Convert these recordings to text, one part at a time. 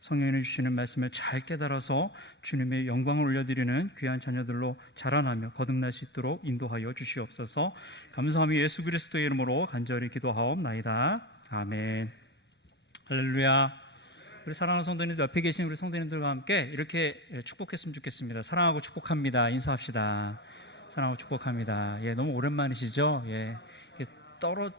성령이 주시는 말씀을 잘 깨달아서 주님의 영광을 올려드리는 귀한 자녀들로 자라나며 거듭날 수 있도록 인도하여 주시옵소서. 감사하며 예수 그리스도의 이름으로 간절히 기도하옵나이다. 아멘. 할렐루야. 우리 사랑하는 성도님들, 옆에 계신 우리 성도님들과 함께 이렇게 축복했으면 좋겠습니다. 사랑하고 축복합니다. 인사합시다. 사랑하고 축복합니다. 너무 오랜만이시죠?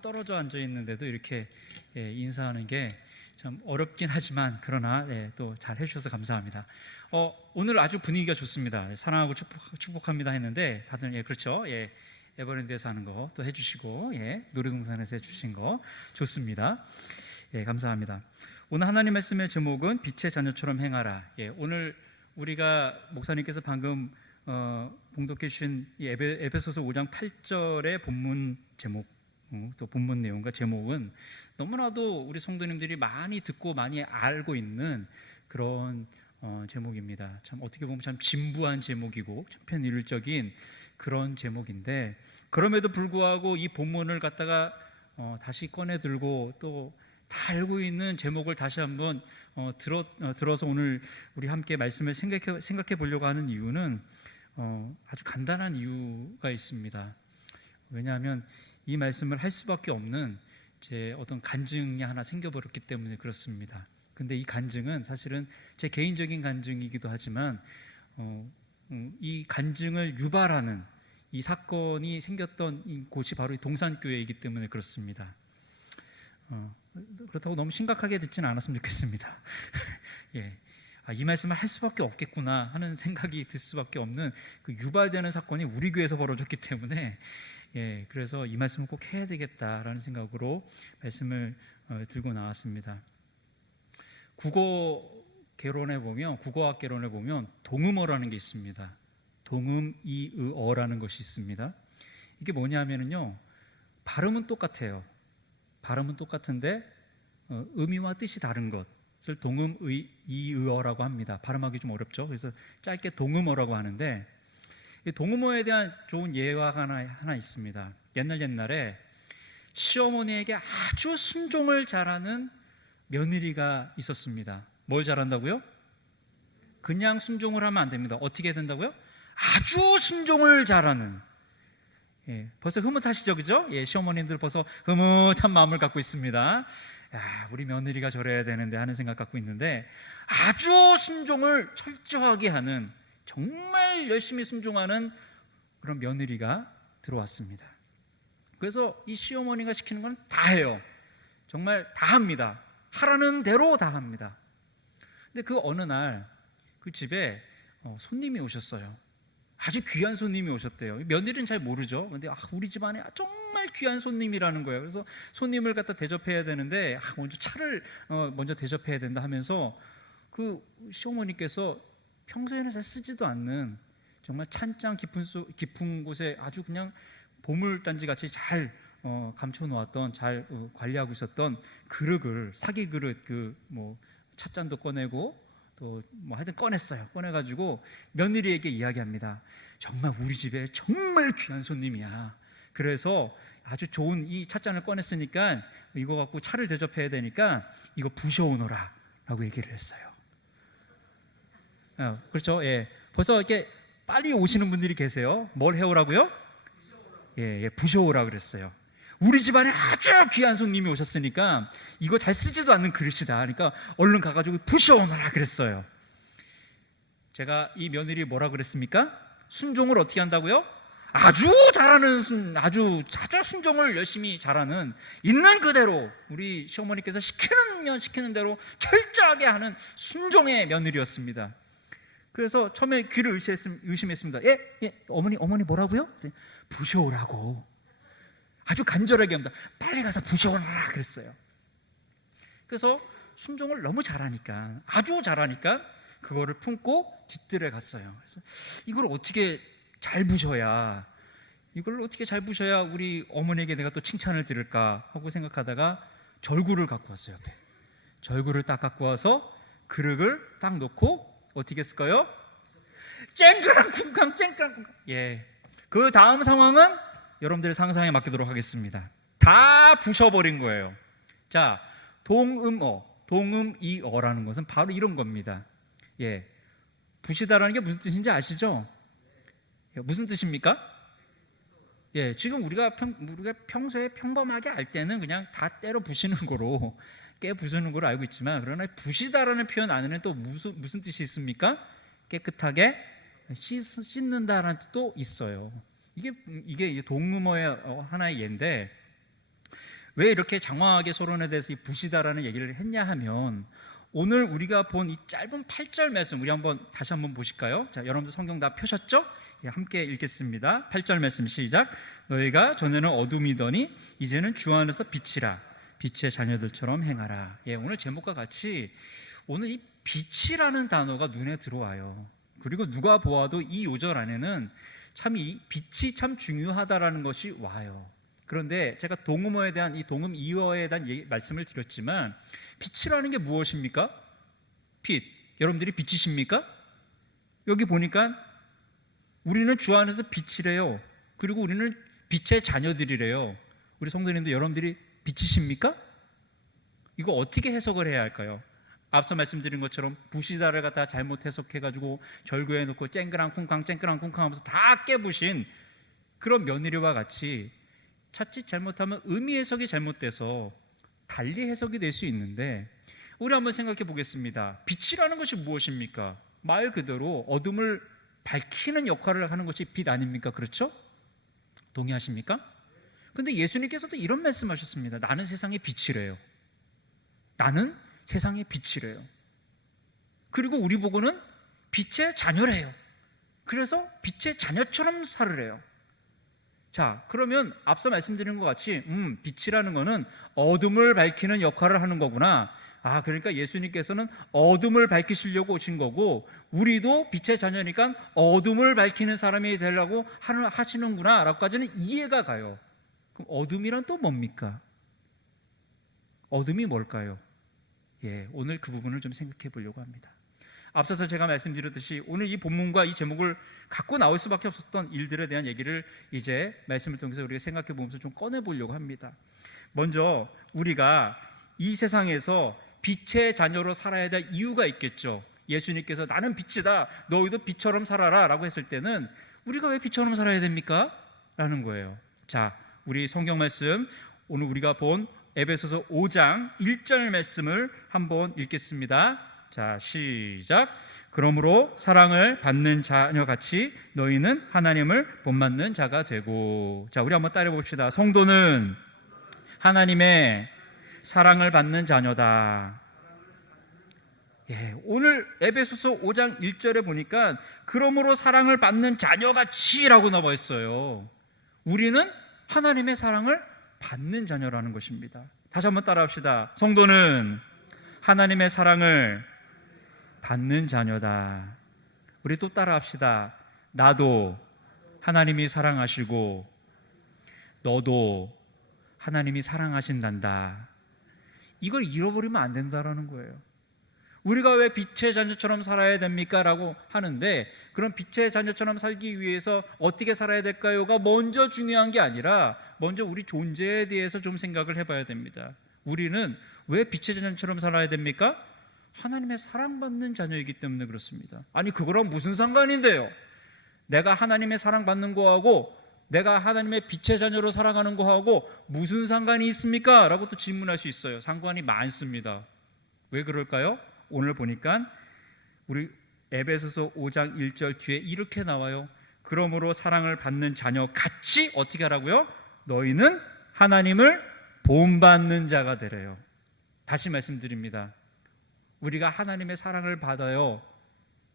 떨어져 앉아 있는데도 이렇게 인사하는 게 참 어렵긴 하지만 그러나 또 잘 해주셔서 감사합니다. 오늘 아주 분위기가 좋습니다. 사랑하고 축복합니다 했는데 다들 그렇죠? 에버랜드에서 하는 거 또 해주시고 놀이동산에서 해주신 거 좋습니다. 감사합니다. 오늘 하나님 말씀의 제목은 빛의 자녀처럼 행하라. 오늘 우리가 목사님께서 방금 봉독해 주신 에베소서 5장 8절의 본문 제목, 또 본문 내용과 제목은 너무나도 우리 성도님들이 많이 듣고 많이 알고 있는 그런 제목입니다. 참 어떻게 보면 참 진부한 제목이고 편일적인 그런 제목인데, 그럼에도 불구하고 이 본문을 갖다가 다시 꺼내 들고 또 다 알고 있는 제목을 다시 한번 들어서 오늘 우리 함께 말씀을 생각해 보려고 하는 이유는 아주 간단한 이유가 있습니다. 왜냐하면 이 말씀을 할 수밖에 없는 제 어떤 간증이 하나 생겨버렸기 때문에 그렇습니다. 근데 이 간증은 사실은 제 개인적인 간증이기도 하지만 이 간증을 유발하는 이 사건이 생겼던 이 곳이 바로 이 동산교회이기 때문에 그렇습니다. 그렇다고 너무 심각하게 듣지는 않았으면 좋겠습니다. 이 말씀을 할 수밖에 없겠구나 하는 생각이 들 수밖에 없는 그 유발되는 사건이 우리 교회에서 벌어졌기 때문에 그래서 이 말씀을 꼭 해야 되겠다라는 생각으로 말씀을 들고 나왔습니다. 국어학 개론에 보면 동음어라는 게 있습니다. 동음이의어라는 것이 있습니다. 이게 뭐냐면요, 발음은 똑같아요. 발음은 똑같은데 의미와 뜻이 다른 것을 동음이의어라고 합니다. 발음하기 좀 어렵죠. 그래서 짧게 동음어라고 하는데, 이 동음어에 대한 좋은 예화가 하나 있습니다. 옛날에 시어머니에게 아주 순종을 잘하는 며느리가 있었습니다. 뭘 잘한다고요? 그냥 순종을 하면 안 됩니다. 어떻게 해야 된다고요? 아주 순종을 잘하는. 벌써 흐뭇하시죠, 그죠? 시어머님들 벌써 흐뭇한 마음을 갖고 있습니다. 우리 며느리가 저래야 되는데 하는 생각 갖고 있는데, 아주 순종을 철저하게 하는, 정말 열심히 순종하는 그런 며느리가 들어왔습니다. 그래서 이 시어머니가 시키는 건 다 해요. 정말 다 합니다. 하라는 대로 다 합니다. 근데 그 어느 날 그 집에 손님이 오셨어요. 아주 귀한 손님이 오셨대요. 며느리는 잘 모르죠. 근데 우리 집안에 정말 귀한 손님이라는 거예요. 그래서 손님을 갖다 대접해야 되는데 먼저 차를 먼저 대접해야 된다 하면서 그 시어머니께서 평소에는 잘 쓰지도 않는 정말 찬장 깊은 곳에 아주 그냥 보물단지 같이 잘 감춰놓았던, 잘 관리하고 있었던 그릇을, 사기 그릇, 찻잔도 꺼내고 또 하여튼 꺼내가지고 며느리에게 이야기합니다. 정말 우리 집에 정말 귀한 손님이야. 그래서 아주 좋은 이 찻잔을 꺼냈으니까 이거 갖고 차를 대접해야 되니까 이거 부셔오너라 라고 얘기를 했어요. 그렇죠? 벌써 이렇게 빨리 오시는 분들이 계세요. 뭘 해오라고요? 부셔오라 그랬어요. 우리 집안에 아주 귀한 손님이 오셨으니까 이거 잘 쓰지도 않는 그릇이다. 그러니까 얼른 가가지고 부셔오너라 그랬어요. 제가 이 며느리 뭐라 그랬습니까? 순종을 어떻게 한다고요? 아주 잘하는, 아주 순종을 열심히 잘하는, 있는 그대로 우리 시어머니께서 시키는 대로 철저하게 하는 순종의 며느리였습니다. 그래서 처음에 귀를 의심했습니다. 어머니 뭐라고요? 부셔오라고. 아주 간절하게 합니다. 빨리 가서 부셔오라 그랬어요. 그래서 순종을 너무 잘하니까, 아주 잘하니까 그거를 품고 뒷뜰에 갔어요. 그래서 이걸 어떻게 잘 부셔야 우리 어머니에게 내가 또 칭찬을 들을까 하고 생각하다가 절구를 갖고 왔어요. 옆에 절구를 딱 갖고 와서 그릇을 딱 놓고 어떻게 했을까요? 쨍그랑쿵쾅. 그 다음 상황은 여러분들의 상상에 맡기도록 하겠습니다. 다 부셔버린 거예요. 자, 동음어, 동음이어라는 것은 바로 이런 겁니다. 예, 부시다라는 게 무슨 뜻인지 아시죠? 무슨 뜻입니까? 예, 지금 우리가 평소에 평범하게 알 때는 그냥 다 때려 부시는 거로 깨 부수는 거로 알고 있지만, 그러나 부시다라는 표현 안에는 또 무슨 뜻이 있습니까? 깨끗하게 씻는다라는 뜻도 있어요. 이게 동음어의 하나의 예인데, 왜 이렇게 장황하게 서론에 대해서 이 부시다라는 얘기를 했냐 하면, 오늘 우리가 본 이 짧은 8절 말씀 우리 다시 한번 보실까요? 자, 여러분들 성경 다 펴셨죠? 예, 함께 읽겠습니다. 8절 말씀 시작. 너희가 전에는 어둠이더니 이제는 주 안에서 빛이라. 빛의 자녀들처럼 행하라. 예, 오늘 제목과 같이 오늘 이 빛이라는 단어가 눈에 들어와요. 그리고 누가 보아도 이 요절 안에는 참 이 빛이 참 중요하다라는 것이 와요. 그런데 제가 동음어에 대한 이 동음이어에 대한 말씀을 드렸지만, 빛이라는 게 무엇입니까? 빛. 여러분들이 빛이십니까? 여기 보니까 우리는 주 안에서 빛이래요. 그리고 우리는 빛의 자녀들이래요. 우리 성도님들, 여러분들이 빛이십니까? 이거 어떻게 해석을 해야 할까요? 앞서 말씀드린 것처럼 부시다를 갖다 잘못 해석해가지고 절교해 놓고 쨍그랑쿵쾅 하면서 다 깨부신 그런 며느리와 같이 자칫 잘못하면 의미 해석이 잘못돼서 달리 해석이 될 수 있는데, 우리 한번 생각해 보겠습니다. 빛이라는 것이 무엇입니까? 말 그대로 어둠을 밝히는 역할을 하는 것이 빛 아닙니까? 그렇죠? 동의하십니까? 그런데 예수님께서도 이런 말씀하셨습니다. 나는 세상의 빛이래요. 나는 세상의 빛이래요. 그리고 우리 보고는 빛의 자녀래요. 그래서 빛의 자녀처럼 살으래요. 자, 그러면 앞서 말씀드린 것 같이 빛이라는 것은 어둠을 밝히는 역할을 하는 거구나. 아, 그러니까 예수님께서는 어둠을 밝히시려고 오신 거고, 우리도 빛의 자녀니까 어둠을 밝히는 사람이 되려고 하시는구나 라고까지는 이해가 가요. 그럼 어둠이란 또 뭡니까? 어둠이 뭘까요? 예, 오늘 그 부분을 좀 생각해 보려고 합니다. 앞서서 제가 말씀드렸듯이 오늘 이 본문과 이 제목을 갖고 나올 수밖에 없었던 일들에 대한 얘기를 이제 말씀을 통해서 우리가 생각해 보면서 좀 꺼내 보려고 합니다. 먼저 우리가 이 세상에서 빛의 자녀로 살아야 될 이유가 있겠죠. 예수님께서 나는 빛이다, 너희도 빛처럼 살아라 라고 했을 때는 우리가 왜 빛처럼 살아야 됩니까? 라는 거예요. 자, 우리 성경 말씀 오늘 우리가 본 에베소서 5장 1절 말씀을 한번 읽겠습니다. 자, 시작. 그러므로 사랑을 받는 자녀같이 너희는 하나님을 본받는 자가 되고. 자, 우리 한번 따라 봅시다. 성도는 하나님의 사랑을 받는 자녀다. 예, 오늘 에베소서 5장 1절에 보니까 그러므로 사랑을 받는 자녀같이 라고 나와 있어요. 우리는 하나님의 사랑을 받는 자녀라는 것입니다. 다시 한번 따라 합시다. 성도는 하나님의 사랑을 받는 자녀다. 우리 또 따라 합시다. 나도 하나님이 사랑하시고 너도 하나님이 사랑하신단다. 이걸 잃어버리면 안 된다라는 거예요. 우리가 왜 빛의 자녀처럼 살아야 됩니까? 라고 하는데, 그런 빛의 자녀처럼 살기 위해서 어떻게 살아야 될까요?가 먼저 중요한 게 아니라 먼저 우리 존재에 대해서 좀 생각을 해봐야 됩니다. 우리는 왜 빛의 자녀처럼 살아야 됩니까? 하나님의 사랑받는 자녀이기 때문에 그렇습니다. 아니, 그거랑 무슨 상관인데요? 내가 하나님의 사랑받는 거하고 내가 하나님의 빛의 자녀로 살아가는 거하고 무슨 상관이 있습니까? 라고 또 질문할 수 있어요. 상관이 많습니다. 왜 그럴까요? 오늘 보니까 우리 에베소서 5장 1절 뒤에 이렇게 나와요. 그러므로 사랑을 받는 자녀 같이 어떻게 하라고요? 너희는 하나님을 본받는 자가 되래요. 다시 말씀드립니다. 우리가 하나님의 사랑을 받아요.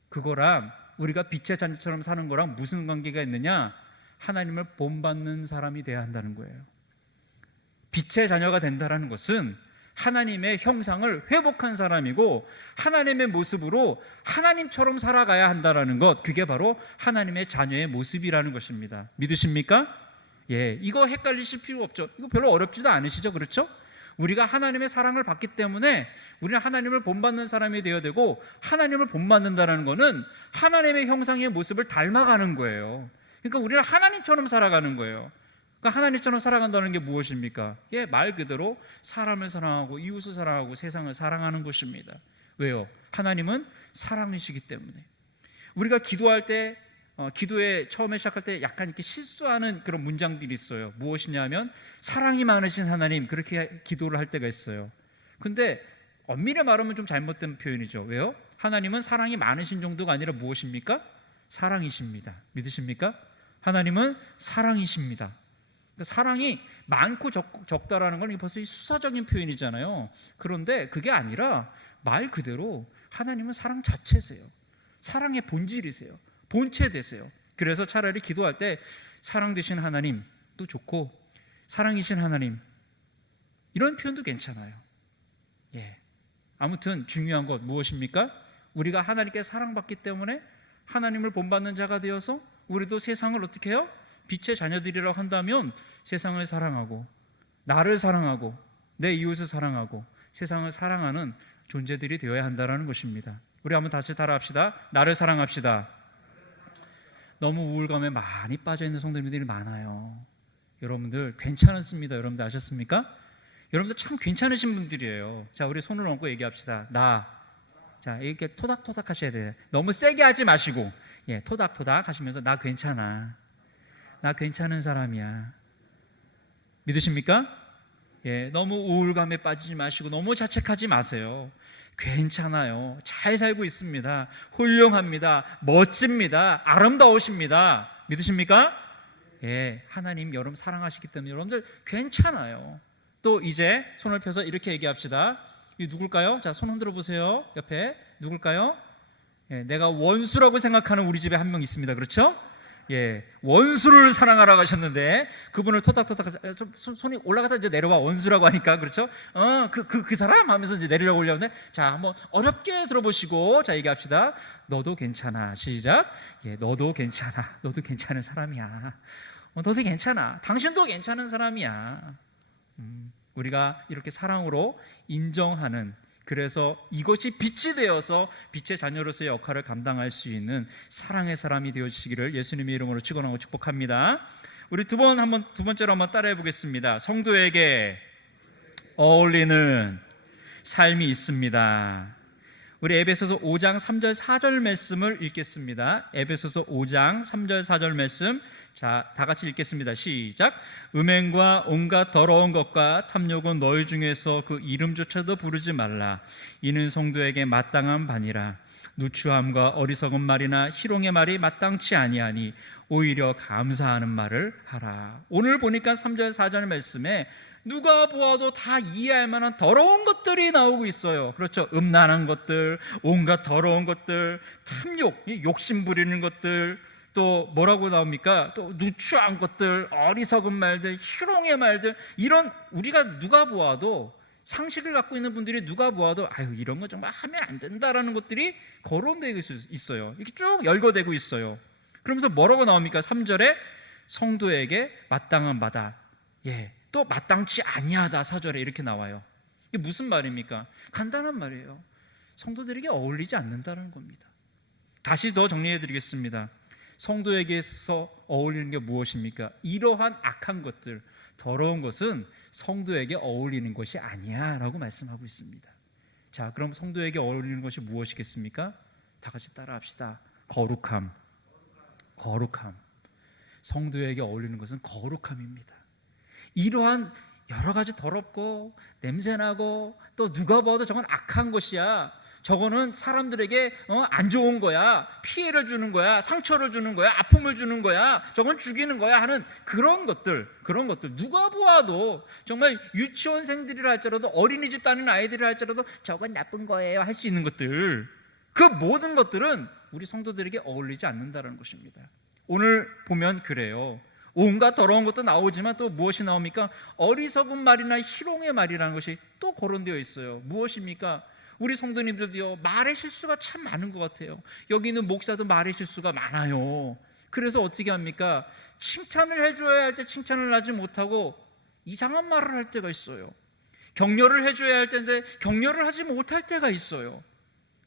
그거랑 우리가 빛의 자녀처럼 사는 거랑 무슨 관계가 있느냐? 하나님을 본받는 사람이 돼야 한다는 거예요. 빛의 자녀가 된다는 것은 하나님의 형상을 회복한 사람이고 하나님의 모습으로 하나님처럼 살아가야 한다는 것, 그게 바로 하나님의 자녀의 모습이라는 것입니다. 믿으십니까? 예, 이거 헷갈리실 필요 없죠. 이거 별로 어렵지도 않으시죠? 그렇죠? 우리가 하나님의 사랑을 받기 때문에 우리는 하나님을 본받는 사람이 되어야 되고, 하나님을 본받는다는 것은 하나님의 형상의 모습을 닮아가는 거예요. 그러니까 우리는 하나님처럼 살아가는 거예요. 그러니까 하나님처럼 살아간다는 게 무엇입니까? 예, 말 그대로 사람을 사랑하고 이웃을 사랑하고 세상을 사랑하는 것입니다. 왜요? 하나님은 사랑이시기 때문에. 우리가 기도할 때 기도에 처음에 시작할 때 약간 이렇게 실수하는 그런 문장들이 있어요. 무엇이냐면 사랑이 많으신 하나님, 그렇게 기도를 할 때가 있어요. 근데 엄밀히 말하면 좀 잘못된 표현이죠. 왜요? 하나님은 사랑이 많으신 정도가 아니라 무엇입니까? 사랑이십니다. 믿으십니까? 하나님은 사랑이십니다. 그러니까 사랑이 많고 적다라는 건 벌써 수사적인 표현이잖아요. 그런데 그게 아니라 말 그대로 하나님은 사랑 자체세요. 사랑의 본질이세요. 본체되세요. 그래서 차라리 기도할 때 사랑 되신 하나님도 좋고 사랑이신 하나님 이런 표현도 괜찮아요. 예. 아무튼 중요한 것 무엇입니까? 우리가 하나님께 사랑받기 때문에 하나님을 본받는 자가 되어서 우리도 세상을 어떻게 해요? 빛의 자녀들이라고 한다면 세상을 사랑하고 나를 사랑하고 내 이웃을 사랑하고 세상을 사랑하는 존재들이 되어야 한다는 것입니다. 우리 한번 다시 따라합시다. 나를 사랑합시다. 너무 우울감에 많이 빠져있는 성도님들이 많아요. 여러분들 괜찮습니다. 여러분들 아셨습니까? 여러분들 참 괜찮으신 분들이에요. 자, 우리 손을 얹고 얘기합시다. 나. 자, 이렇게 토닥토닥 하셔야 돼요. 너무 세게 하지 마시고, 예, 토닥토닥 하시면서 나 괜찮아. 나 괜찮은 사람이야. 믿으십니까? 예, 너무 우울감에 빠지지 마시고 너무 자책하지 마세요. 괜찮아요. 잘 살고 있습니다. 훌륭합니다. 멋집니다. 아름다우십니다. 믿으십니까? 예, 하나님 여러분 사랑하시기 때문에 여러분들 괜찮아요. 또 이제 손을 펴서 이렇게 얘기합시다. 이 누굴까요? 자, 손 흔들어 보세요. 옆에 누굴까요? 예, 내가 원수라고 생각하는 우리 집에 한 명 있습니다. 그렇죠? 예, 원수를 사랑하라고 하셨는데 그분을 토닥토닥 좀 손이 올라가다 이제 내려와 원수라고 하니까 그렇죠? 그 사람 하면서 이제 내리려고 올려는데 자, 한번 어렵게 들어보시고 자, 얘기합시다. 너도 괜찮아. 시작. 예, 너도 괜찮아. 너도 괜찮은 사람이야. 너도 괜찮아. 당신도 괜찮은 사람이야. 우리가 이렇게 사랑으로 인정하는, 그래서 이것이 빛이 되어서 빛의 자녀로서의 역할을 감당할 수 있는 사랑의 사람이 되어주시기를 예수님의 이름으로 축원하고 축복합니다. 우리 두 번째로 한번 따라해 보겠습니다. 성도에게 어울리는 삶이 있습니다. 우리 에베소서 5장 3절 4절 말씀을 읽겠습니다. 에베소서 5장 3절 4절 말씀, 자, 다 같이 읽겠습니다. 시작. 음행과 온갖 더러운 것과 탐욕은 너희 중에서 그 이름조차도 부르지 말라. 이는 성도에게 마땅한 바니라. 누추함과 어리석은 말이나 희롱의 말이 마땅치 아니하니 오히려 감사하는 말을 하라. 오늘 보니까 3절 4절 말씀에 누가 보아도 다 이해할 만한 더러운 것들이 나오고 있어요. 그렇죠? 음란한 것들, 온갖 더러운 것들, 탐욕, 욕심 부리는 것들, 또 뭐라고 나옵니까? 또 누추한 것들, 어리석은 말들, 희롱의 말들, 이런 우리가 누가 보아도, 상식을 갖고 있는 분들이 누가 보아도 아유, 이런 거 정말 하면 안 된다라는 것들이 거론되고 있어요. 이렇게 쭉 열거되고 있어요. 그러면서 뭐라고 나옵니까? 3절에 성도에게 마땅한 바다, 예, 또 마땅치 아니하다 4절에 이렇게 나와요. 이게 무슨 말입니까? 간단한 말이에요. 성도들에게 어울리지 않는다는 겁니다. 다시 더 정리해 드리겠습니다. 성도에게서 어울리는 게 무엇입니까? 이러한 악한 것들, 더러운 것은 성도에게 어울리는 것이 아니야 라고 말씀하고 있습니다. 자, 그럼 성도에게 어울리는 것이 무엇이겠습니까? 다 같이 따라합시다. 거룩함. 거룩함. 성도에게 어울리는 것은 거룩함입니다. 이러한 여러 가지 더럽고 냄새나고 또 누가 봐도 저건 악한 것이야, 저거는 사람들에게 안 좋은 거야, 피해를 주는 거야, 상처를 주는 거야, 아픔을 주는 거야, 저건 죽이는 거야 하는 그런 것들 누가 보아도 정말 유치원생들이라 할지라도 어린이집 다니는 아이들이라 할지라도 저건 나쁜 거예요 할 수 있는 것들, 그 모든 것들은 우리 성도들에게 어울리지 않는다는 것입니다. 오늘 보면 그래요. 온갖 더러운 것도 나오지만 또 무엇이 나옵니까? 어리석은 말이나 희롱의 말이라는 것이 또 거론되어 있어요. 무엇입니까? 우리 성도님들도요, 말의 실수가 참 많은 것 같아요. 여기 있는 목사도 말의 실수가 많아요. 그래서 어떻게 합니까? 칭찬을 해줘야 할 때 칭찬을 하지 못하고 이상한 말을 할 때가 있어요. 격려를 해줘야 할 텐데 격려를 하지 못할 때가 있어요.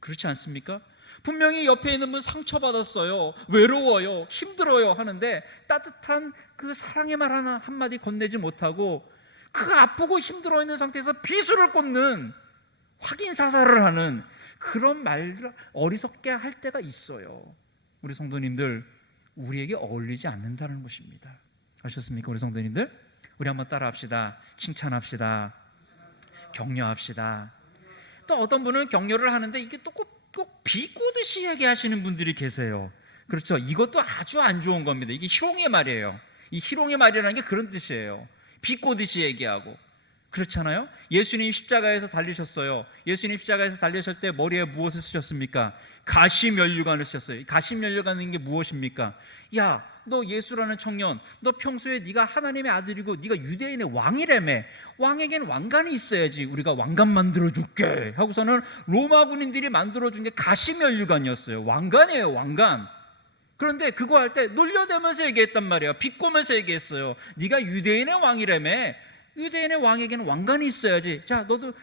그렇지 않습니까? 분명히 옆에 있는 분 상처받았어요, 외로워요, 힘들어요 하는데 따뜻한 그 사랑의 말 하나 한마디 건네지 못하고 그 아프고 힘들어 있는 상태에서 비수를 꽂는, 확인 사살을 하는 그런 말들, 어리석게 할 때가 있어요. 우리 성도님들, 우리에게 어울리지 않는다는 것입니다. 아셨습니까? 우리 성도님들, 우리 한번 따라합시다. 칭찬합시다. 격려합시다. 또 어떤 분은 격려를 하는데 이게 또 꼭 비꼬듯이 얘기하시는 분들이 계세요. 그렇죠? 이것도 아주 안 좋은 겁니다. 이게 희롱의 말이에요. 이 희롱의 말이라는 게 그런 뜻이에요. 비꼬듯이 얘기하고. 그렇잖아요? 예수님 십자가에서 달리셨어요. 예수님 십자가에서 달리실 때 머리에 무엇을 쓰셨습니까? 가시면류관을 쓰셨어요. 가시면류관인 게 무엇입니까? 야, 너 예수라는 청년, 너 평소에 네가 하나님의 아들이고 네가 유대인의 왕이라며, 왕에겐 왕관이 있어야지, 우리가 왕관 만들어줄게 하고서는 로마 군인들이 만들어준 게 가시면류관이었어요. 왕관이에요, 왕관. 그런데 그거 할 때 놀려대면서 얘기했단 말이에요. 비꼬면서 얘기했어요. 네가 유대인의 왕이라며, 유대인의 왕에게는 왕관이 있어야지. 자, 너도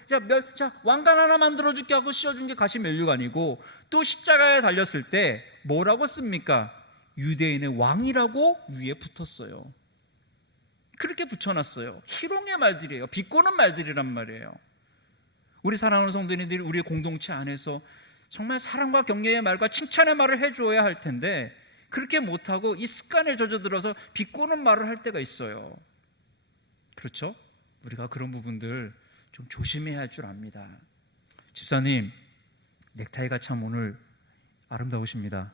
자 왕관 하나 만들어줄게 하고 씌워준 게 가시면류관이고, 또 십자가에 달렸을 때 뭐라고 씁니까? 유대인의 왕이라고 위에 붙었어요. 그렇게 붙여놨어요. 희롱의 말들이에요. 비꼬는 말들이란 말이에요. 우리 사랑하는 성도님들이 우리의 공동체 안에서 정말 사랑과 격려의 말과 칭찬의 말을 해주어야 할 텐데 그렇게 못하고 이 습관에 젖어들어서 비꼬는 말을 할 때가 있어요. 그렇죠? 우리가 그런 부분들 좀 조심해야 할 줄 압니다. 집사님, 넥타이가 참 오늘 아름다우십니다.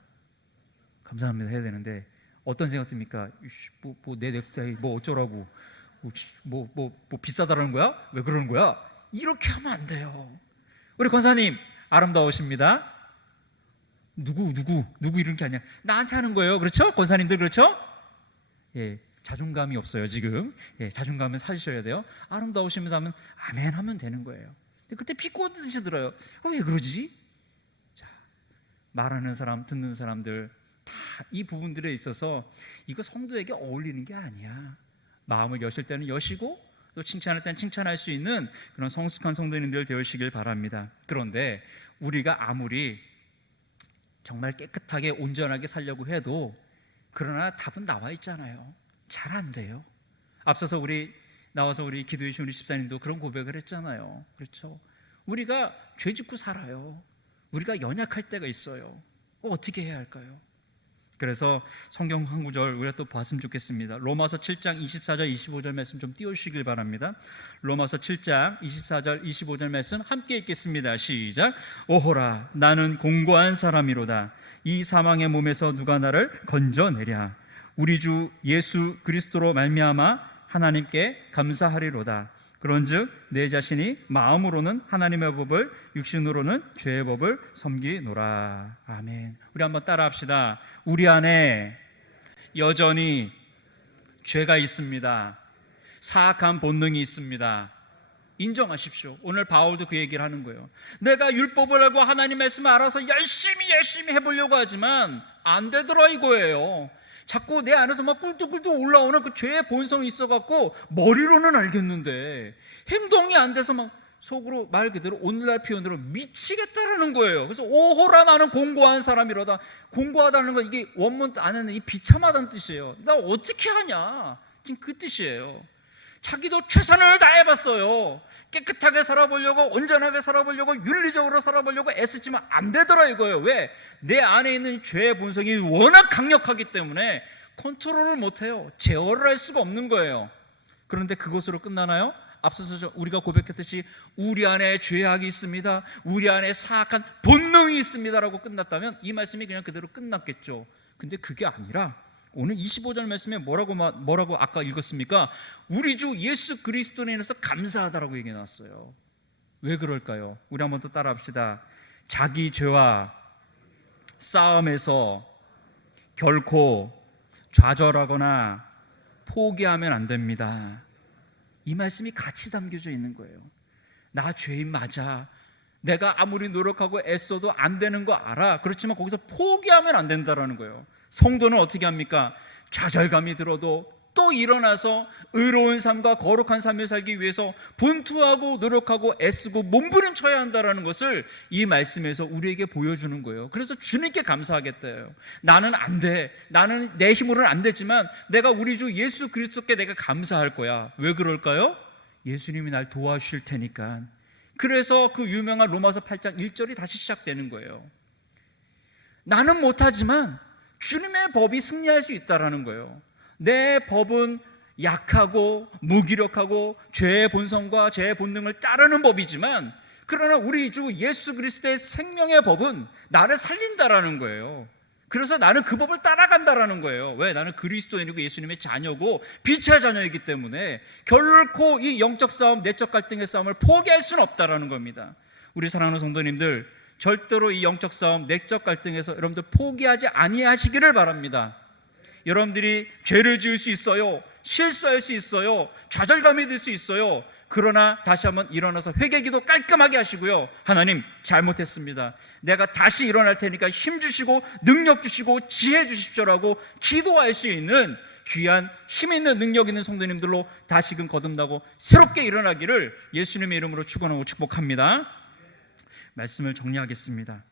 감사합니다 해야 되는데 어떤 생각 듭니까? 내 넥타이 뭐 어쩌라고, 뭐 비싸다라는 거야? 왜 그러는 거야? 이렇게 하면 안 돼요. 우리 권사님 아름다우십니다. 누구 이런 게 아니야. 나한테 하는 거예요. 그렇죠? 권사님들 그렇죠? 예, 자존감이 없어요 지금. 예, 자존감은 사주셔야 돼요. 아름다우십니다 하면 아멘 하면 되는 거예요. 근데 그때 비꼬듯이 들어요. 왜 그러지? 자, 말하는 사람, 듣는 사람들 다 이 부분들에 있어서 이거 성도에게 어울리는 게 아니야. 마음을 여실 때는 여시고 또 칭찬할 때는 칭찬할 수 있는 그런 성숙한 성도님들 되시길 바랍니다. 그런데 우리가 아무리 정말 깨끗하게 온전하게 살려고 해도 그러나 답은 나와 있잖아요. 잘 안 돼요. 앞서서 나와서 우리 기도해 주신 우리 집사님도 그런 고백을 했잖아요. 그렇죠? 우리가 죄 짓고 살아요. 우리가 연약할 때가 있어요. 어떻게 해야 할까요? 그래서 성경 한 구절 우리가 또 봤으면 좋겠습니다. 로마서 7장 24절 25절 말씀 좀 띄워주시길 바랍니다. 로마서 7장 24절 25절 말씀 함께 읽겠습니다. 시작. 오호라 나는 공고한 사람이로다. 이 사망의 몸에서 누가 나를 건져내랴. 우리 주 예수 그리스도로 말미암아 하나님께 감사하리로다. 그런즉 내 자신이 마음으로는 하나님의 법을, 육신으로는 죄의 법을 섬기노라. 아멘. 우리 한번 따라합시다. 우리 안에 여전히 죄가 있습니다. 사악한 본능이 있습니다. 인정하십시오. 오늘 바울도 그 얘기를 하는 거예요. 내가 율법을 알고 하나님 말씀을 알아서 열심히 해보려고 하지만 안 되더라 이거예요. 자꾸 내 안에서 막 꿀뚝꿀뚝 올라오는 그 죄의 본성이 있어갖고 머리로는 알겠는데 행동이 안 돼서 막 속으로 말 그대로 오늘날 표현으로 미치겠다라는 거예요. 그래서 오호라 나는 공고한 사람이로다. 공고하다는 건 이게 원문 안에는 이 비참하다는 뜻이에요. 나 어떻게 하냐, 지금 그 뜻이에요. 자기도 최선을 다해봤어요. 깨끗하게 살아보려고, 온전하게 살아보려고, 윤리적으로 살아보려고 애쓰지만 안 되더라 이거예요. 왜? 내 안에 있는 죄의 본성이 워낙 강력하기 때문에 컨트롤을 못해요. 제어를 할 수가 없는 거예요. 그런데 그것으로 끝나나요? 앞서서 우리가 고백했듯이 우리 안에 죄악이 있습니다, 우리 안에 사악한 본능이 있습니다라고 끝났다면 이 말씀이 그냥 그대로 끝났겠죠. 근데 그게 아니라 오늘 25절 말씀에 뭐라고 아까 읽었습니까? 우리 주 예수 그리스도에 인해서 감사하다라고 얘기해 놨어요. 왜 그럴까요? 우리 한번 더 따라합시다. 자기 죄와 싸움에서 결코 좌절하거나 포기하면 안 됩니다. 이 말씀이 같이 담겨져 있는 거예요. 나 죄인 맞아. 내가 아무리 노력하고 애써도 안 되는 거 알아. 그렇지만 거기서 포기하면 안 된다라는 거예요. 성도는 어떻게 합니까? 좌절감이 들어도 또 일어나서 의로운 삶과 거룩한 삶을 살기 위해서 분투하고 노력하고 애쓰고 몸부림쳐야 한다는 것을 이 말씀에서 우리에게 보여주는 거예요. 그래서 주님께 감사하겠다요. 나는 안 돼. 나는 내 힘으로는 안 되지만 내가 우리 주 예수 그리스도께 내가 감사할 거야. 왜 그럴까요? 예수님이 날 도와주실 테니까. 그래서 그 유명한 로마서 8장 1절이 다시 시작되는 거예요. 나는 못하지만 주님의 법이 승리할 수 있다는 거예요. 내 법은 약하고 무기력하고 죄의 본성과 죄의 본능을 따르는 법이지만, 그러나 우리 주 예수 그리스도의 생명의 법은 나를 살린다라는 거예요. 그래서 나는 그 법을 따라간다라는 거예요. 왜? 나는 그리스도인이고 예수님의 자녀고 빛의 자녀이기 때문에 결코 이 영적 싸움, 내적 갈등의 싸움을 포기할 수는 없다라는 겁니다. 우리 사랑하는 성도님들, 절대로 이 영적 싸움, 내적 갈등에서 여러분들 포기하지 아니하시기를 바랍니다. 여러분들이 죄를 지을 수 있어요. 실수할 수 있어요. 좌절감이 들 수 있어요. 그러나 다시 한번 일어나서 회개기도 깔끔하게 하시고요. 하나님, 잘못했습니다. 내가 다시 일어날 테니까 힘 주시고 능력 주시고 지혜 주십시오라고 기도할 수 있는 귀한 힘 있는 능력 있는 성도님들로 다시금 거듭나고 새롭게 일어나기를 예수님의 이름으로 축원하고 축복합니다. 말씀을 정리하겠습니다.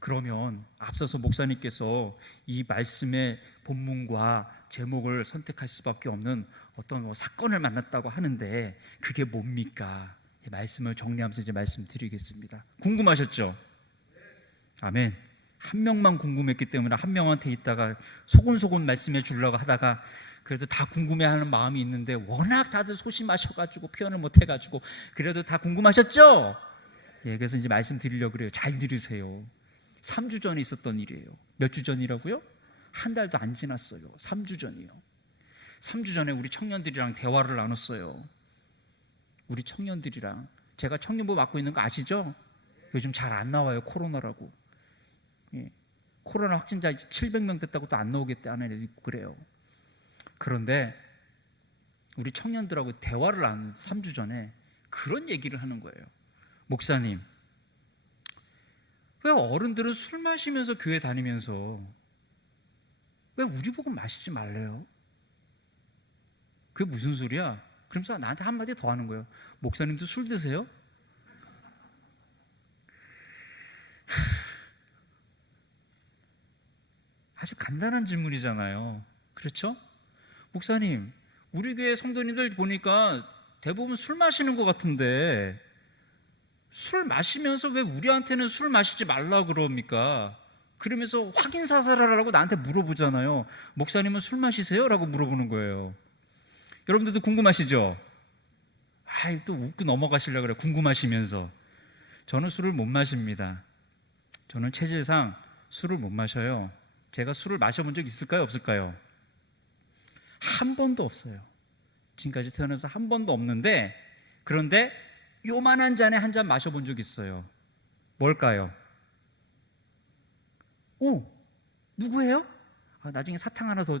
그러면 앞서서 목사님께서 이 말씀의 본문과 제목을 선택할 수밖에 없는 어떤 사건을 만났다고 하는데 그게 뭡니까? 말씀을 정리하면서 이제 말씀드리겠습니다. 궁금하셨죠? 아멘. 한 명만 궁금했기 때문에 한 명한테 있다가 소곤소곤 말씀해 주려고 하다가 그래도 다 궁금해하는 마음이 있는데 워낙 다들 소심하셔가지고 표현을 못해가지고 그래도 다 궁금하셨죠? 예, 그래서 이제 말씀드리려고 그래요. 잘 들으세요. 3주 전에 있었던 일이에요. 몇 주 전이라고요? 한 달도 안 지났어요. 3주 전이요. 3주 전에 우리 청년들이랑 대화를 나눴어요. 우리 청년들이랑. 제가 청년부 맡고 있는 거 아시죠? 요즘 잘 안 나와요. 코로나라고. 예. 코로나 확진자 700명 됐다고 또 안 나오겠다 하는 애들 있고 그래요. 그런데 우리 청년들하고 대화를 나눈 3주 전에 그런 얘기를 하는 거예요. 목사님, 왜 어른들은 술 마시면서 교회 다니면서 왜 우리 보고 마시지 말래요? 그게 무슨 소리야? 그러면서 나한테 한마디 더 하는 거예요. 목사님도 술 드세요? 아주 간단한 질문이잖아요. 그렇죠? 목사님, 우리 교회 성도님들 보니까 대부분 술 마시는 것 같은데 술 마시면서 왜 우리한테는 술 마시지 말라 그럽니까? 그러면서 확인 사살하라고 나한테 물어보잖아요. 목사님은 술 마시세요? 라고 물어보는 거예요. 여러분들도 궁금하시죠? 또 웃고 넘어가시려고 그래요. 궁금하시면서. 저는 술을 못 마십니다. 저는 체질상 술을 못 마셔요. 제가 술을 마셔본 적 있을까요? 없을까요? 한 번도 없어요. 지금까지 태어나서 한 번도 없는데, 그런데 요만한 잔에 한 잔 마셔본 적 있어요. 뭘까요? 오, 누구예요? 나중에 사탕 하나 더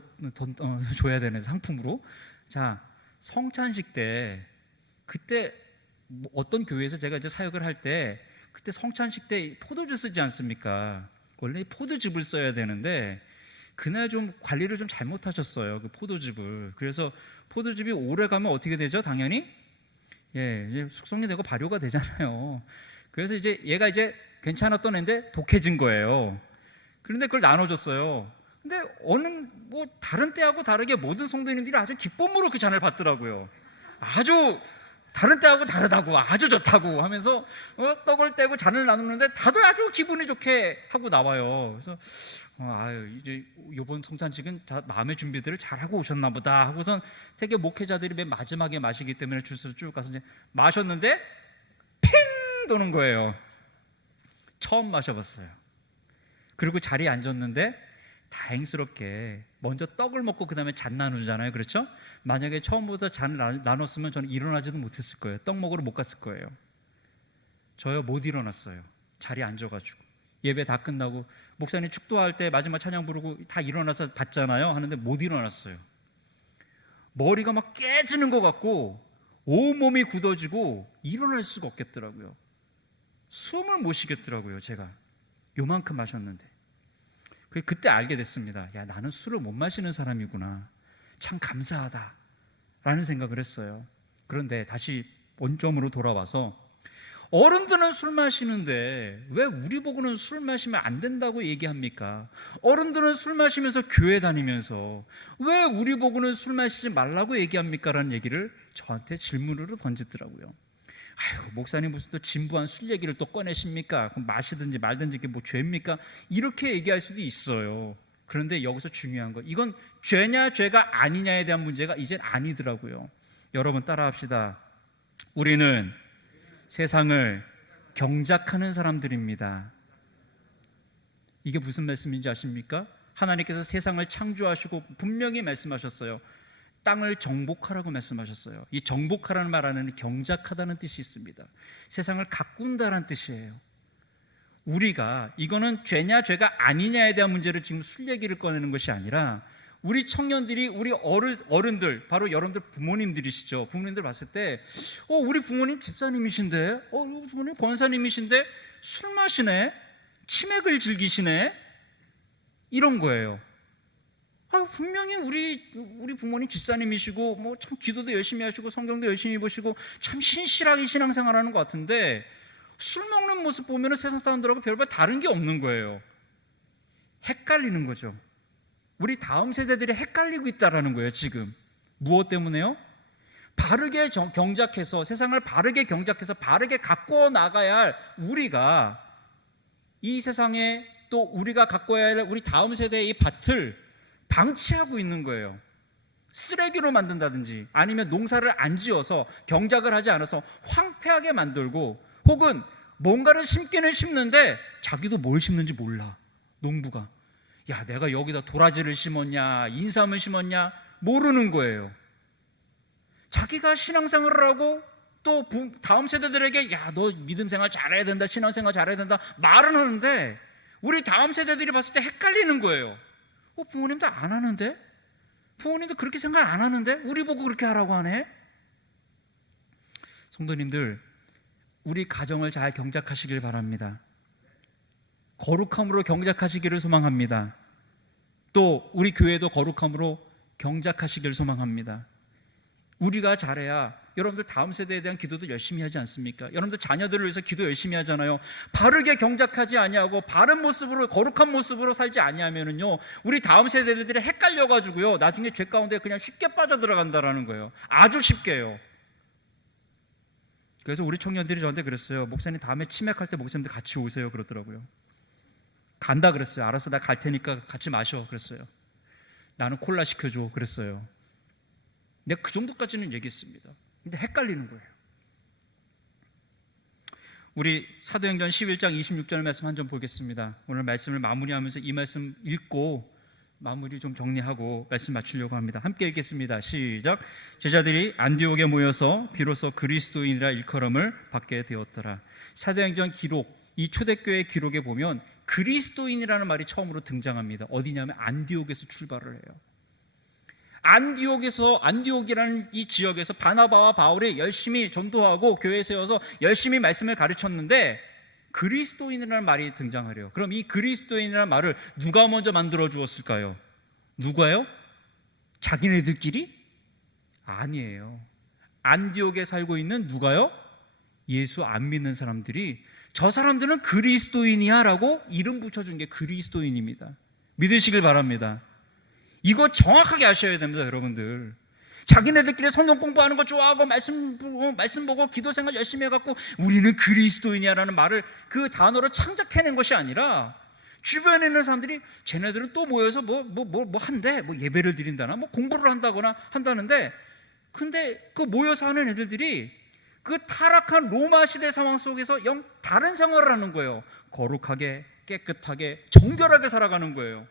줘야 되는 상품으로. 자, 성찬식 때 그때 어떤 교회에서 제가 이제 사역을 할 때 그때 성찬식 때 포도주 쓰지 않습니까? 원래 포도즙을 써야 되는데 그날 좀 관리를 좀 잘못하셨어요. 그 포도즙을. 그래서 포도즙이 오래 가면 어떻게 되죠? 당연히 이제 숙성이 되고 발효가 되잖아요. 그래서 이제 얘가 이제 괜찮았던 애인데 독해진 거예요. 그런데 그걸 나눠줬어요. 근데 다른 때하고 다르게 모든 성도님들이 아주 기쁨으로 그 잔을 받더라고요. 아주 다른 때하고 다르다고, 아주 좋다고 하면서 떡을 떼고 잔을 나누는데 다들 아주 기분이 좋게 하고 나와요. 그래서 이제 이번 성찬식은 마음의 준비들을 잘하고 오셨나 보다 하고선 되게 목회자들이 맨 마지막에 마시기 때문에 줄서서 쭉 가서 이제 마셨는데 핑 도는 거예요. 처음 마셔봤어요. 그리고 자리에 앉았는데 다행스럽게 먼저 떡을 먹고 그 다음에 잔 나누잖아요. 그렇죠? 만약에 처음부터 잔을 나눴으면 저는 일어나지도 못했을 거예요. 떡 먹으러 못 갔을 거예요. 저요 못 일어났어요. 자리에 앉아가지고 예배 다 끝나고 목사님 축도할 때 마지막 찬양 부르고 다 일어나서 받잖아요. 하는데 못 일어났어요. 머리가 막 깨지는 것 같고 온몸이 굳어지고 일어날 수가 없겠더라고요. 숨을 못 쉬겠더라고요. 제가 요만큼 마셨는데 그때 알게 됐습니다. 야, 나는 술을 못 마시는 사람이구나. 참 감사하다. 라는 생각을 했어요. 그런데 다시 원점으로 돌아와서 어른들은 술 마시는데 왜 우리 보고는 술 마시면 안 된다고 얘기합니까? 어른들은 술 마시면서 교회 다니면서 왜 우리 보고는 술 마시지 말라고 얘기합니까? 라는 얘기를 저한테 질문으로 던지더라고요. 아이고, 목사님 무슨 또 진부한 술 얘기를 또 꺼내십니까? 그럼 마시든지 말든지 이게 뭐 죄입니까? 이렇게 얘기할 수도 있어요. 그런데 여기서 중요한 거, 이건 죄냐 죄가 아니냐에 대한 문제가 이젠 아니더라고요. 여러분 따라합시다. 우리는 세상을 경작하는 사람들입니다. 이게 무슨 말씀인지 아십니까? 하나님께서 세상을 창조하시고 분명히 말씀하셨어요. 땅을 정복하라고 말씀하셨어요. 이 정복하라는 말 안에는 경작하다는 뜻이 있습니다. 세상을 가꾼다는 뜻이에요. 우리가 이거는 죄냐 죄가 아니냐에 대한 문제를 지금 술 얘기를 꺼내는 것이 아니라 우리 청년들이, 우리 어른들, 바로 여러분들 부모님들이시죠. 부모님들 봤을 때 우리 부모님 집사님이신데, 우리 부모님 권사님이신데 술 마시네, 치맥을 즐기시네, 이런 거예요. 분명히 우리 부모님 집사님이시고 뭐 참 기도도 열심히 하시고 성경도 열심히 보시고 참 신실하게 신앙생활하는 것 같은데 술 먹는 모습 보면 세상 사람들하고 별반 다른 게 없는 거예요. 헷갈리는 거죠. 우리 다음 세대들이 헷갈리고 있다라는 거예요. 지금 무엇 때문에요? 바르게 경작해서, 세상을 바르게 경작해서 바르게 가꾸어 나가야 할 우리가, 이 세상에 또 우리가 가꿔야 할 우리 다음 세대의 이 밭을 방치하고 있는 거예요. 쓰레기로 만든다든지 아니면 농사를 안 지어서 경작을 하지 않아서 황폐하게 만들고, 혹은 뭔가를 심기는 심는데 자기도 뭘 심는지 몰라. 농부가 야, 내가 여기다 도라지를 심었냐 인삼을 심었냐 모르는 거예요. 자기가 신앙생활을 하고 또 다음 세대들에게 야, 너 믿음생활 잘해야 된다, 신앙생활 잘해야 된다 말은 하는데 우리 다음 세대들이 봤을 때 헷갈리는 거예요. 부모님도 안 하는데? 부모님도 그렇게 생각 안 하는데? 우리 보고 그렇게 하라고 하네? 성도님들, 우리 가정을 잘 경작하시길 바랍니다. 거룩함으로 경작하시기를 소망합니다. 또 우리 교회도 거룩함으로 경작하시기를 소망합니다. 우리가 잘해야 여러분들 다음 세대에 대한 기도도 열심히 하지 않습니까? 여러분들 자녀들을 위해서 기도 열심히 하잖아요. 바르게 경작하지 아니하고 바른 모습으로, 거룩한 모습으로 살지 아니하면은요, 우리 다음 세대들이 헷갈려가지고요, 나중에 죄 가운데 그냥 쉽게 빠져들어간다라는 거예요. 아주 쉽게요. 그래서 우리 청년들이 저한테 그랬어요. 목사님 다음에 치맥할 때 목사님들 같이 오세요 그러더라고요. 간다 그랬어요. 알았어, 나 갈 테니까 같이 마셔 그랬어요. 나는 콜라 시켜줘 그랬어요. 내가 그 정도까지는 얘기했습니다. 근데 헷갈리는 거예요. 우리 사도행전 11장 26절 말씀 한 점 보겠습니다. 오늘 말씀을 마무리하면서 이 말씀 읽고 마무리 좀 정리하고 말씀 맞추려고 합니다. 함께 읽겠습니다. 시작. 제자들이 안디옥에 모여서 비로소 그리스도인이라 일컬음을 받게 되었더라. 사도행전 기록, 이 초대교회 기록에 보면 그리스도인이라는 말이 처음으로 등장합니다. 어디냐면 안디옥에서 출발을 해요. 안디옥이라는 이 지역에서 바나바와 바울이 열심히 전도하고 교회 세워서 열심히 말씀을 가르쳤는데 그리스도인이라는 말이 등장하래요. 그럼 이 그리스도인이라는 말을 누가 먼저 만들어 주었을까요? 누가요? 자기네들끼리? 아니에요. 안디옥에 살고 있는 누가요? 예수 안 믿는 사람들이 저 사람들은 그리스도인이야 라고 이름 붙여준 게 그리스도인입니다. 믿으시길 바랍니다. 이거 정확하게 아셔야 됩니다, 여러분들. 자기네들끼리 성경 공부하는 거 좋아하고 말씀 보고 기도 생활 열심히 해갖고 우리는 그리스도인이야라는 말을, 그 단어를 창작해낸 것이 아니라 주변에 있는 사람들이 쟤네들은 또 모여서 뭐 한대, 뭐 예배를 드린다나 뭐 공부를 한다거나 한다는데, 근데 그 모여서 하는 애들이 그 타락한 로마 시대 상황 속에서 영 다른 생활을 하는 거예요. 거룩하게, 깨끗하게, 정결하게 살아가는 거예요.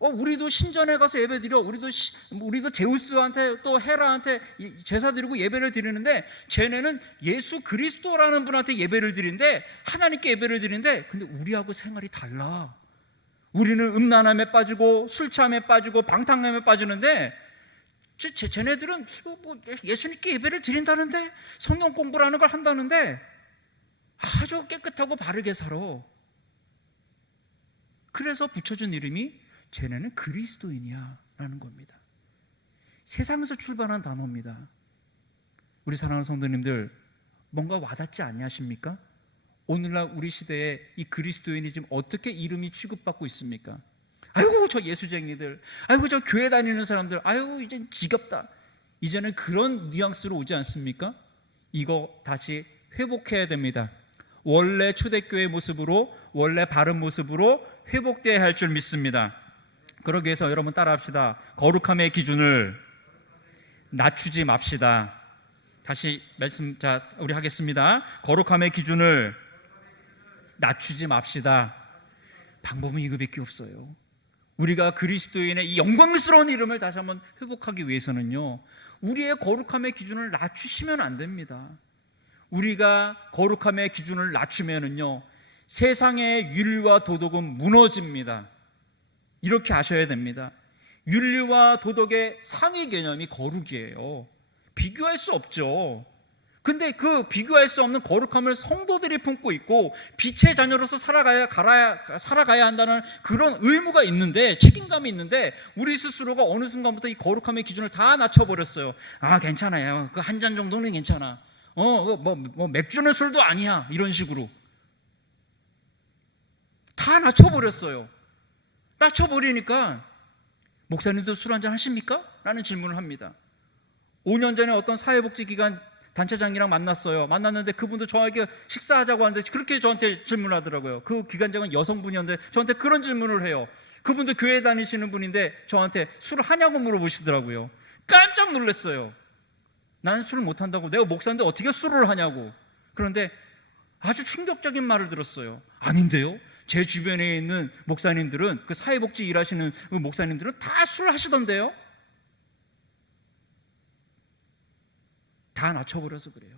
우리도 신전에 가서 예배 드려, 우리도 제우스한테 또 헤라한테 제사 드리고 예배를 드리는데, 쟤네는 예수 그리스도라는 분한테 예배를 드리는데, 하나님께 예배를 드리는데, 근데 우리하고 생활이 달라. 우리는 음란함에 빠지고 술 취함에 빠지고 방탕함에 빠지는데, 쟤네들은 예수님께 예배를 드린다는데, 성경 공부를 하는 걸 한다는데 아주 깨끗하고 바르게 살아. 그래서 붙여준 이름이 쟤네는 그리스도인이야 라는 겁니다. 세상에서 출발한 단어입니다. 우리 사랑하는 성도님들, 뭔가 와닿지 아니하십니까? 오늘날 우리 시대에 이 그리스도인이 지금 어떻게 이름이 취급받고 있습니까? 아이고 저 예수쟁이들, 아이고 저 교회 다니는 사람들, 아이고 이젠 지겹다. 이제는 그런 뉘앙스로 오지 않습니까? 이거 다시 회복해야 됩니다. 원래 초대교회의 모습으로, 원래 바른 모습으로 회복되어야 할 줄 믿습니다. 그러기 위해서 여러분 따라합시다. 거룩함의 기준을 낮추지 맙시다. 다시 말씀, 우리 하겠습니다. 거룩함의 기준을 낮추지 맙시다. 방법은 이거밖에 없어요. 우리가 그리스도인의 이 영광스러운 이름을 다시 한번 회복하기 위해서는요, 우리의 거룩함의 기준을 낮추시면 안 됩니다. 우리가 거룩함의 기준을 낮추면은요, 세상의 윤리와 도덕은 무너집니다. 이렇게 아셔야 됩니다. 윤리와 도덕의 상위 개념이 거룩이에요. 비교할 수 없죠. 근데 그 비교할 수 없는 거룩함을 성도들이 품고 있고 빛의 자녀로서 살아가야 한다는 그런 의무가 있는데, 책임감이 있는데, 우리 스스로가 어느 순간부터 이 거룩함의 기준을 다 낮춰버렸어요. 아, 괜찮아요. 그 한 잔 정도는 괜찮아. 맥주는 술도 아니야. 이런 식으로 다 낮춰버렸어요. 낮춰버리니까 목사님도 술 한잔 하십니까? 라는 질문을 합니다. 5년 전에 어떤 사회복지기관 단체장이랑 만났는데 그분도 저에게 식사하자고 하는데 그렇게 저한테 질문하더라고요. 그 기관장은 여성분이었는데 저한테 그런 질문을 해요. 그분도 교회 다니시는 분인데 저한테 술 하냐고 물어보시더라고요. 깜짝 놀랐어요. 난 술 못한다고, 내가 목사인데 어떻게 술을 하냐고. 그런데 아주 충격적인 말을 들었어요. 아닌데요, 제 주변에 있는 목사님들은, 그 사회복지 일하시는 목사님들은 다 술 하시던데요. 다 낮춰버려서 그래요.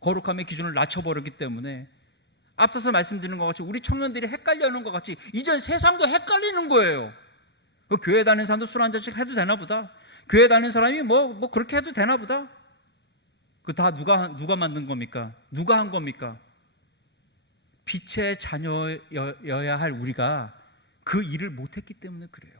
거룩함의 기준을 낮춰버렸기 때문에 앞서서 말씀드린 것 같이 우리 청년들이 헷갈려하는 것 같이 이젠 세상도 헷갈리는 거예요. 그 교회 다니는 사람도 술 한 잔씩 해도 되나 보다. 교회 다니는 사람이 뭐 그렇게 해도 되나 보다. 그 다 누가 만든 겁니까? 누가 한 겁니까? 빛의 자녀여야 할 우리가 그 일을 못했기 때문에 그래요.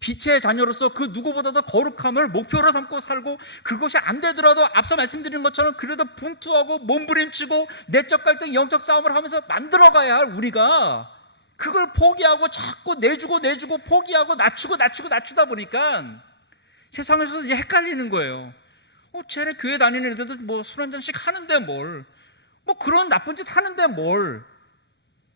빛의 자녀로서 그 누구보다도 거룩함을 목표로 삼고 살고, 그것이 안 되더라도 앞서 말씀드린 것처럼 그래도 분투하고 몸부림치고 내적 갈등, 영적 싸움을 하면서 만들어가야 할 우리가 그걸 포기하고 자꾸 내주고 포기하고 낮추다 보니까 세상에서 이제 헷갈리는 거예요. 쟤네 교회 다니는 애들도 술 한잔씩 하는데 뭘, 그런 나쁜 짓 하는데 뭘.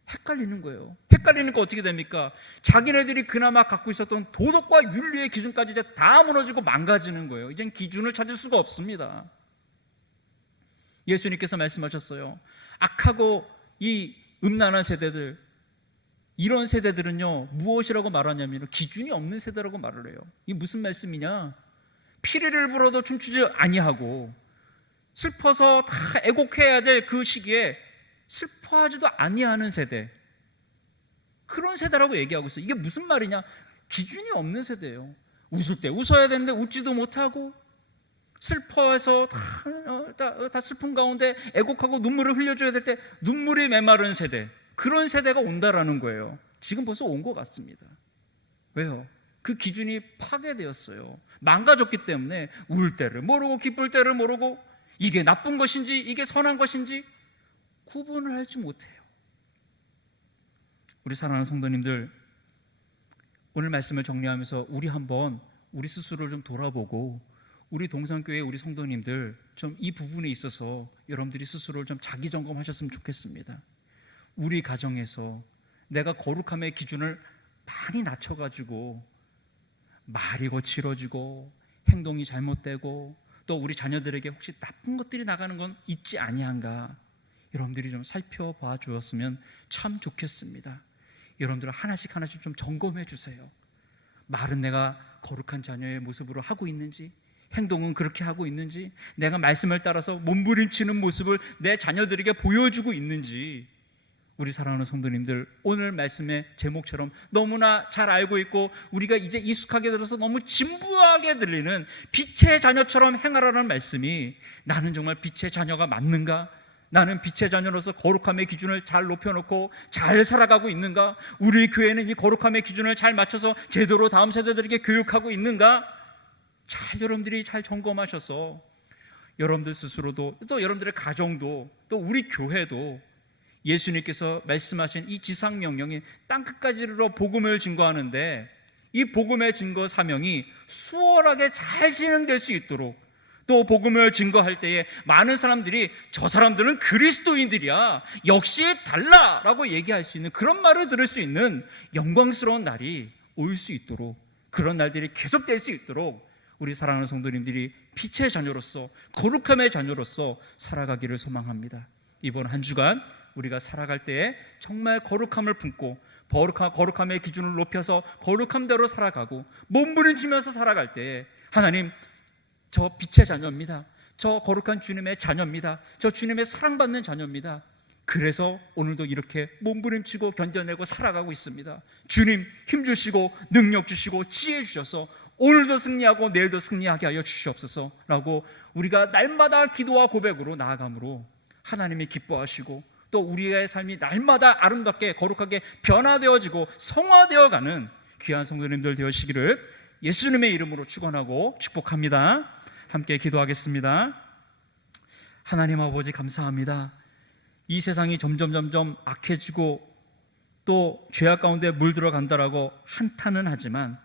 헷갈리는 거예요. 헷갈리니까 어떻게 됩니까? 자기네들이 그나마 갖고 있었던 도덕과 윤리의 기준까지 이제 다 무너지고 망가지는 거예요. 이젠 기준을 찾을 수가 없습니다. 예수님께서 말씀하셨어요. 악하고 이 음란한 세대들, 이런 세대들은요, 무엇이라고 말하냐면 기준이 없는 세대라고 말을 해요. 이게 무슨 말씀이냐? 피리를 불어도 춤추지 아니하고 슬퍼서 다 애곡해야 될 그 시기에 슬퍼하지도 아니하는 세대, 그런 세대라고 얘기하고 있어요. 이게 무슨 말이냐? 기준이 없는 세대예요. 웃을 때 웃어야 되는데 웃지도 못하고, 슬퍼해서 다 슬픈 가운데 애곡하고 눈물을 흘려줘야 될 때 눈물이 메마른 세대, 그런 세대가 온다라는 거예요. 지금 벌써 온 것 같습니다. 왜요? 그 기준이 파괴되었어요. 망가졌기 때문에 울 때를 모르고 기쁠 때를 모르고, 이게 나쁜 것인지 이게 선한 것인지 구분을 하지 못해요. 우리 사랑하는 성도님들, 오늘 말씀을 정리하면서 우리 스스로를 좀 돌아보고, 우리 동산교회 우리 성도님들 좀 이 부분에 있어서 여러분들이 스스로를 좀 자기 점검하셨으면 좋겠습니다. 우리 가정에서 내가 거룩함의 기준을 많이 낮춰가지고 말이 거칠어지고 행동이 잘못되고 또 우리 자녀들에게 혹시 나쁜 것들이 나가는 건 있지 아니한가, 여러분들이 좀 살펴봐 주었으면 참 좋겠습니다. 여러분들 하나씩 좀 점검해 주세요. 말은 내가 거룩한 자녀의 모습으로 하고 있는지, 행동은 그렇게 하고 있는지, 내가 말씀을 따라서 몸부림치는 모습을 내 자녀들에게 보여주고 있는지, 우리 사랑하는 성도님들, 오늘 말씀의 제목처럼 너무나 잘 알고 있고 우리가 이제 익숙하게 들어서 너무 진부하게 들리는 빛의 자녀처럼 행하라는 말씀이, 나는 정말 빛의 자녀가 맞는가? 나는 빛의 자녀로서 거룩함의 기준을 잘 높여놓고 잘 살아가고 있는가? 우리 교회는 이 거룩함의 기준을 잘 맞춰서 제대로 다음 세대들에게 교육하고 있는가? 여러분들이 잘 점검하셔서 여러분들 스스로도 또 여러분들의 가정도 또 우리 교회도 예수님께서 말씀하신 이 지상명령인 땅끝까지 이르러 복음을 증거하는데 이 복음의 증거 사명이 수월하게 잘 진행될 수 있도록, 또 복음을 증거할 때에 많은 사람들이 저 사람들은 그리스도인들이야, 역시 달라라고 얘기할 수 있는, 그런 말을 들을 수 있는 영광스러운 날이 올 수 있도록, 그런 날들이 계속될 수 있도록 우리 사랑하는 성도님들이 빛의 자녀로서, 거룩함의 자녀로서 살아가기를 소망합니다. 이번 한 주간 우리가 살아갈 때에 정말 거룩함을 품고 거룩함의 기준을 높여서 거룩함대로 살아가고 몸부림치면서 살아갈 때에 하나님, 저 빛의 자녀입니다. 저 거룩한 주님의 자녀입니다. 저 주님의 사랑받는 자녀입니다. 그래서 오늘도 이렇게 몸부림치고 견뎌내고 살아가고 있습니다. 주님 힘주시고 능력 주시고 지혜 주셔서 오늘도 승리하고 내일도 승리하게 하여 주시옵소서 라고 우리가 날마다 기도와 고백으로 나아감으로 하나님이 기뻐하시고 또 우리의 삶이 날마다 아름답게 거룩하게 변화되어지고 성화되어가는 귀한 성도님들 되시기를 예수님의 이름으로 축원하고 축복합니다. 함께 기도하겠습니다. 하나님 아버지, 감사합니다. 이 세상이 점점 악해지고 또 죄악 가운데 물들어간다라고 한탄은 하지만,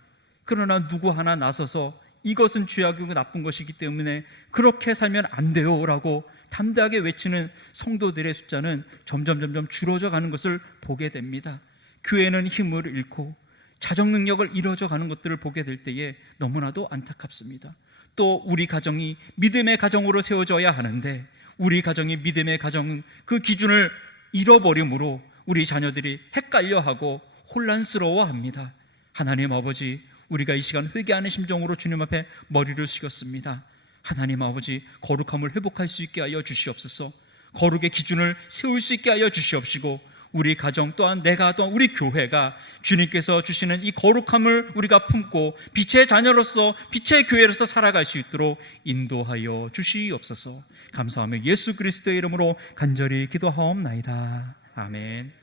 그러나 누구 하나 나서서 이것은 죄악이고 나쁜 것이기 때문에 그렇게 살면 안 돼요 라고 담대하게 외치는 성도들의 숫자는 점점 줄어져 가는 것을 보게 됩니다. 교회는 힘을 잃고 자정 능력을 잃어져 가는 것들을 보게 될 때에 너무나도 안타깝습니다. 또 우리 가정이 믿음의 가정으로 세워져야 하는데 우리 가정이 믿음의 가정 그 기준을 잃어버림으로 우리 자녀들이 헷갈려하고 혼란스러워합니다. 하나님 아버지, 우리가 이 시간 회개하는 심정으로 주님 앞에 머리를 숙였습니다. 하나님 아버지, 거룩함을 회복할 수 있게 하여 주시옵소서. 거룩의 기준을 세울 수 있게 하여 주시옵시고 우리 가정 또한 내가 또한 우리 교회가 주님께서 주시는 이 거룩함을 우리가 품고 빛의 자녀로서 빛의 교회로서 살아갈 수 있도록 인도하여 주시옵소서. 감사하며 예수 그리스도의 이름으로 간절히 기도하옵나이다. 아멘.